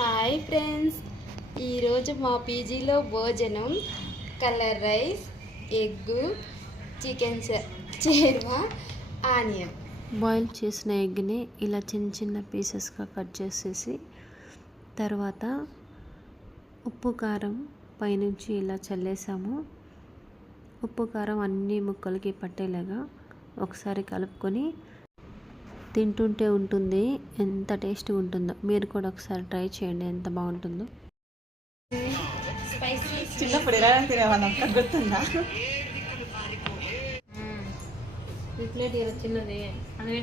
Hi friends, ఈరోజు మా పీజీలో భోజనం కలర్ రైస్, ఎగ్గు, చికెన్ చీర్మా, ఆనియన్. బాయిల్ చేసిన ఎగ్ని ఇలా చిన్న చిన్న పీసెస్గా కట్ చేసేసి తర్వాత ఉప్పు కారం పైనుంచి ఇలా చల్లేసాము. ఉప్పు కారం అన్ని ముక్కలకి పట్టేలాగా ఒకసారి కలుపుకొని తింటుంటే ఉంటుంది ఎంత టేస్ట్గా ఉంటుందో. మీరు కూడా ఒకసారి ట్రై చేయండి, ఎంత బాగుంటుందో. చిన్నప్పుడు ఎలా తినేవాళ్ళం గుర్తుందా? ప్లేట్ ఇలా చిన్నది అని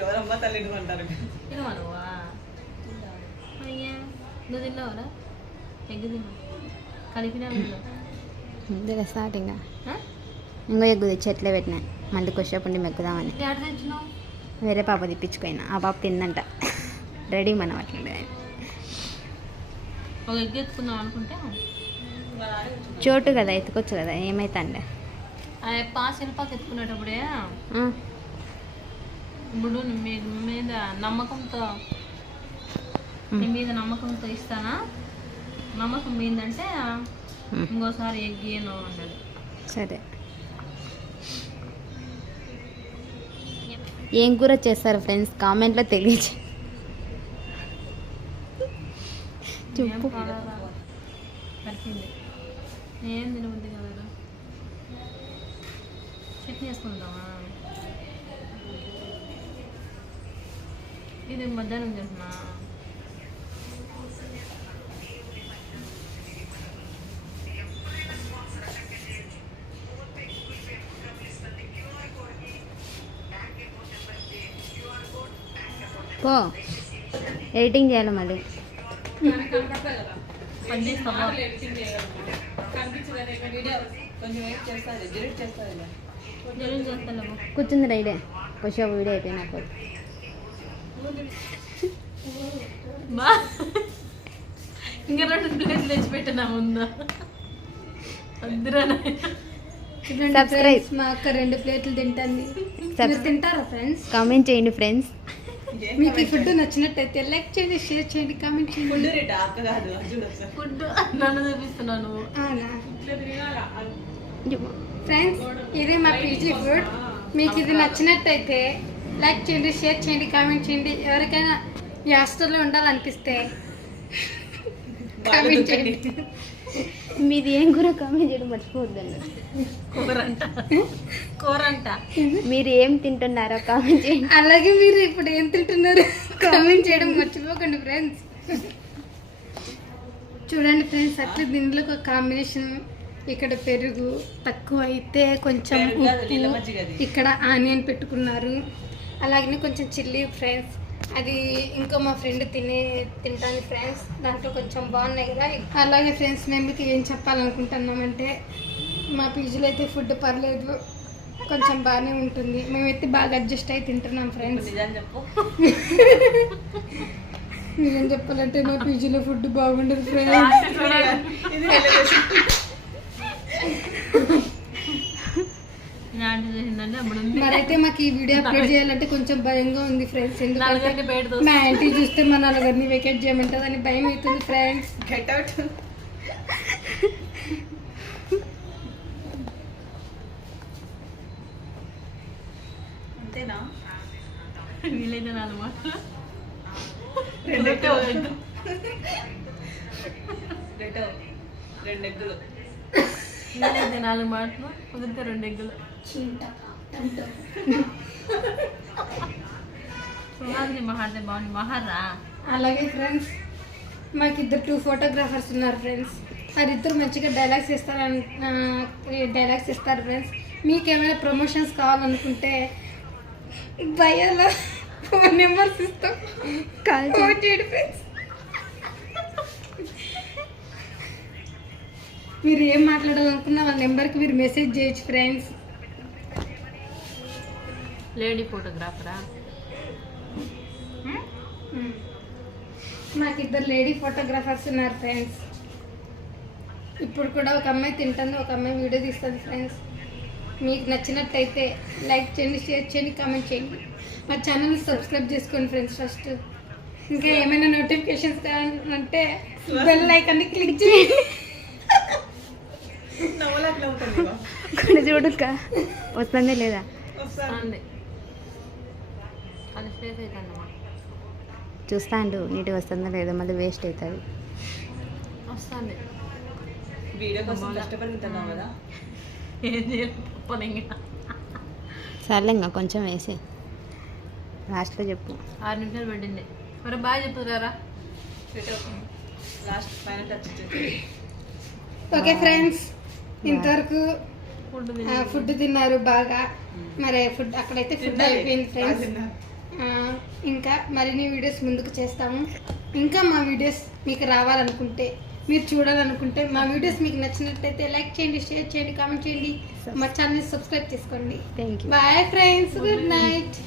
ఎవరమ్మా తల్లి అంటారు. తినవా? అయ్యా నువ్వు తిన్నావరా? ఎగ్గు తిన్నా కలిపినా స్టార్టింగ్ ఇంకో ఎగ్గు తెచ్చి ఎట్లా పెట్టినా మళ్ళీ కొద్దిసేపు మెక్కుదామని వేరే పాప తెప్పించుకోయినా. ఆ పాప తిందంట, రెడీ మనం అట్లా ఒక ఎగ్గు ఎత్తుకుందాం అనుకుంటే చోటు కదా, ఎత్తుకోవచ్చు కదా, ఏమైతుండే శిల్పాకి ఎత్తుకునేటప్పుడే ఇప్పుడు మీద నమ్మకంతో నీ మీద నమ్మకంతో ఇస్తానా, నమ్మకం ఏంటంటే ఇంకోసారి ఎగ్గేను ఉండదు. సరే, ఏం కూర చేస్తారు ఫ్రెండ్స్ కామెంట్లో తెలియచే. చెప్పు. కలిపింది ఏం తినబుద్ది కదా. చట్నీ వేసుకుందామా? ఇది మధ్యాహ్నం తింటున్నా. పో ఎడిటింగ్ చేయాలి మళ్ళీ. కూర్చుంది రైడే కొంచెం వీడియో అయిపోయినాక ఇంకా 2 ప్లేట్లు తెచ్చి పెట్టినా ముందా. సబ్స్క్రైబ్. మా అక్క 2 ప్లేట్లు తింటాను. తింటారా ఫ్రెండ్స్? కామెంట్ చేయండి ఫ్రెండ్స్. మీకు ఈ ఫుడ్ నచ్చినట్టయితే లైక్ చేయండి, షేర్ చేయండి, కామెంట్ చేయండి. ఫుడ్ నన్ను చూపిస్తున్నాను. ఫ్రెండ్స్, ఇది మా పీజీ ఫుడ్. మీకు ఇది నచ్చినట్టయితే లైక్ చేయండి, షేర్ చేయండి, కామెంట్ చేయండి. ఎవరికైనా ఈ హాస్టల్లో ఉండాలనిపిస్తే కామెంట్ చేయండి. మీది ఏం కూర కామెంట్ చేయడం మర్చిపోవద్దండి. కూరంట మీరు ఏం తింటున్నారో కామెంట్ చేయండి. అలాగే మీరు ఇప్పుడు ఏం తింటున్నారు కామెంట్ చేయడం మర్చిపోకండి ఫ్రెండ్స్. చూడండి ఫ్రెండ్స్, అట్లా దీనిలో ఒక కాంబినేషన్. ఇక్కడ పెరుగు తక్కువ అయితే కొంచెం ఉప్పు, ఇక్కడ ఆనియన్ పెట్టుకున్నారు, అలాగే కొంచెం చిల్లీ ఫ్రెండ్స్. అది ఇంకో మా ఫ్రెండ్ తింటాను ఫ్రెండ్స్. దాంట్లో కొంచెం బాగున్నాయి కదా. అలాగే ఫ్రెండ్స్, మేము మీకు ఏం చెప్పాలనుకుంటున్నామంటే మా పీజీలో అయితే ఫుడ్ పర్లేదు, కొంచెం బాగానే ఉంటుంది. మేమైతే బాగా అడ్జస్ట్ అయి తింటున్నాం ఫ్రెండ్స్. మీరేం చెప్పాలంటే మా పీజీలో ఫుడ్ బాగుండదు ఫ్రెండ్స్. మరైతే మాకు ఈ వీడియో అప్లోడ్ చేయాలంటే కొంచెం భయంగా ఉంది ఫ్రెండ్స్. ఎందుకంటే మా ఆంటీ చూస్తే మా నలుగురిని వెకేట్ చేయమంటుంది అని భయం అవుతుంది ఫ్రెండ్స్. Get out. అంతేనా? వీలైతే 4 మాటలు 2 ఎగ్గులు. వీలైతే 4 మాటలు కుదిరితే 2 ఎగ్గులు. మహార్దే బాగుంది మహారా. అలాగే ఫ్రెండ్స్, మాకు 2 ఫోటోగ్రాఫర్స్ ఉన్నారు ఫ్రెండ్స్. వారిద్దరు మంచిగా డైలాగ్స్ ఇస్తారు ఫ్రెండ్స్. మీకు ఏమైనా ప్రమోషన్స్ కావాలనుకుంటే బయోలో ఫోన్ నెంబర్స్ ఇస్తాం, కాల్ చేయండి ఫ్రెండ్స్. మీరు ఏం మాట్లాడాలనుకున్నా వాళ్ళ నెంబర్కి మీరు మెసేజ్ చేయొచ్చు ఫ్రెండ్స్. లేడీ ఫోటోగ్రాఫరా? మాకు 2 లేడీ ఫోటోగ్రాఫర్స్ ఉన్నారు ఫ్రెండ్స్. ఇప్పుడు కూడా ఒక అమ్మాయి తింటుంది, ఒక అమ్మాయి వీడియో తీస్తుంది ఫ్రెండ్స్. మీకు నచ్చినట్టయితే లైక్ చేయండి, షేర్ చేయండి, కామెంట్ చేయండి. మా ఛానల్ సబ్స్క్రైబ్ చేసుకోండి ఫ్రెండ్స్ ఫస్ట్. ఇంకా ఏమైనా నోటిఫికేషన్స్ కావాలంటే బెల్ ఐకాన్ క్లిక్ చేయండి. నవ్వలేక నవ్వుతుంది ఇగో. కొన్ని చూడక వస్తుందే లేదా వస్తాను. చూస్తా అంటూ నీట్గా వస్తుందో లేదో మళ్ళీ వేస్ట్ అవుతుంది. వస్తుంది. వీడియో కోసం కష్టపడి తింటున్నావు కదా. ఏం చేయాలి? సర్లే ఇంకా కొంచెం వేసి లాస్ట్లో చెప్పు. 6 నిమిషాలు పడింది. మరి బాగా చెప్పుతారా? లాస్ట్ ఫైనల్ టచ్ ఇచ్చేసి ఓకే ఫ్రెండ్స్, ఇంతవరకు ఫుడ్ తిన్నారు బాగా. మరి ఫుడ్ అక్కడైతే ఫుడ్ అయిపోయింది ఫ్రెండ్స్. ఇంకా మరిన్ని వీడియోస్ ముందుకు చేస్తాము. ఇంకా మా వీడియోస్ మీకు రావాలనుకుంటే, మీరు చూడాలనుకుంటే, మా వీడియోస్ మీకు నచ్చినట్లయితే లైక్ చేయండి, షేర్ చేయండి, కామెంట్ చేయండి, మా ఛానల్ సబ్స్క్రైబ్ చేసుకోండి. Thank you. Bye friends, good night.